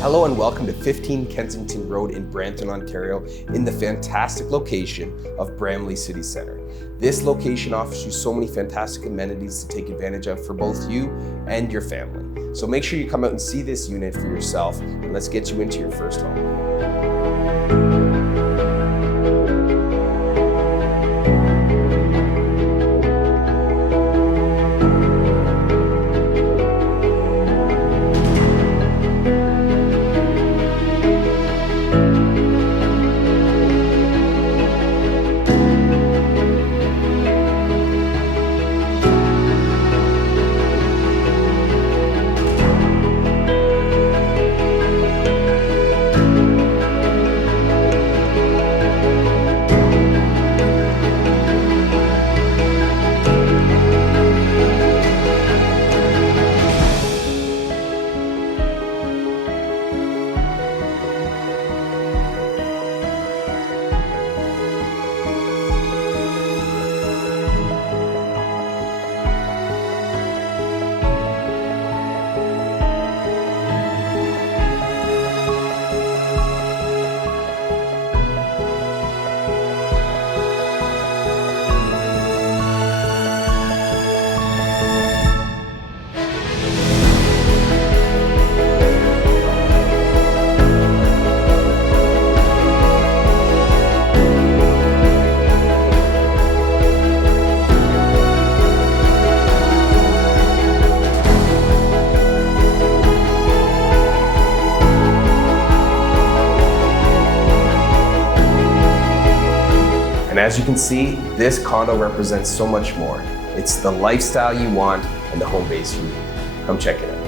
Hello and welcome to 15 Kensington Road in Brampton, Ontario, in the fantastic location of Bramalea City Centre. This location offers you so many fantastic amenities to take advantage of for both you and your family. So make sure you come out and see this unit for yourself, and let's get you into your first home. And as you can see, this condo represents so much more. It's the lifestyle you want and the home base you need. Come check it out.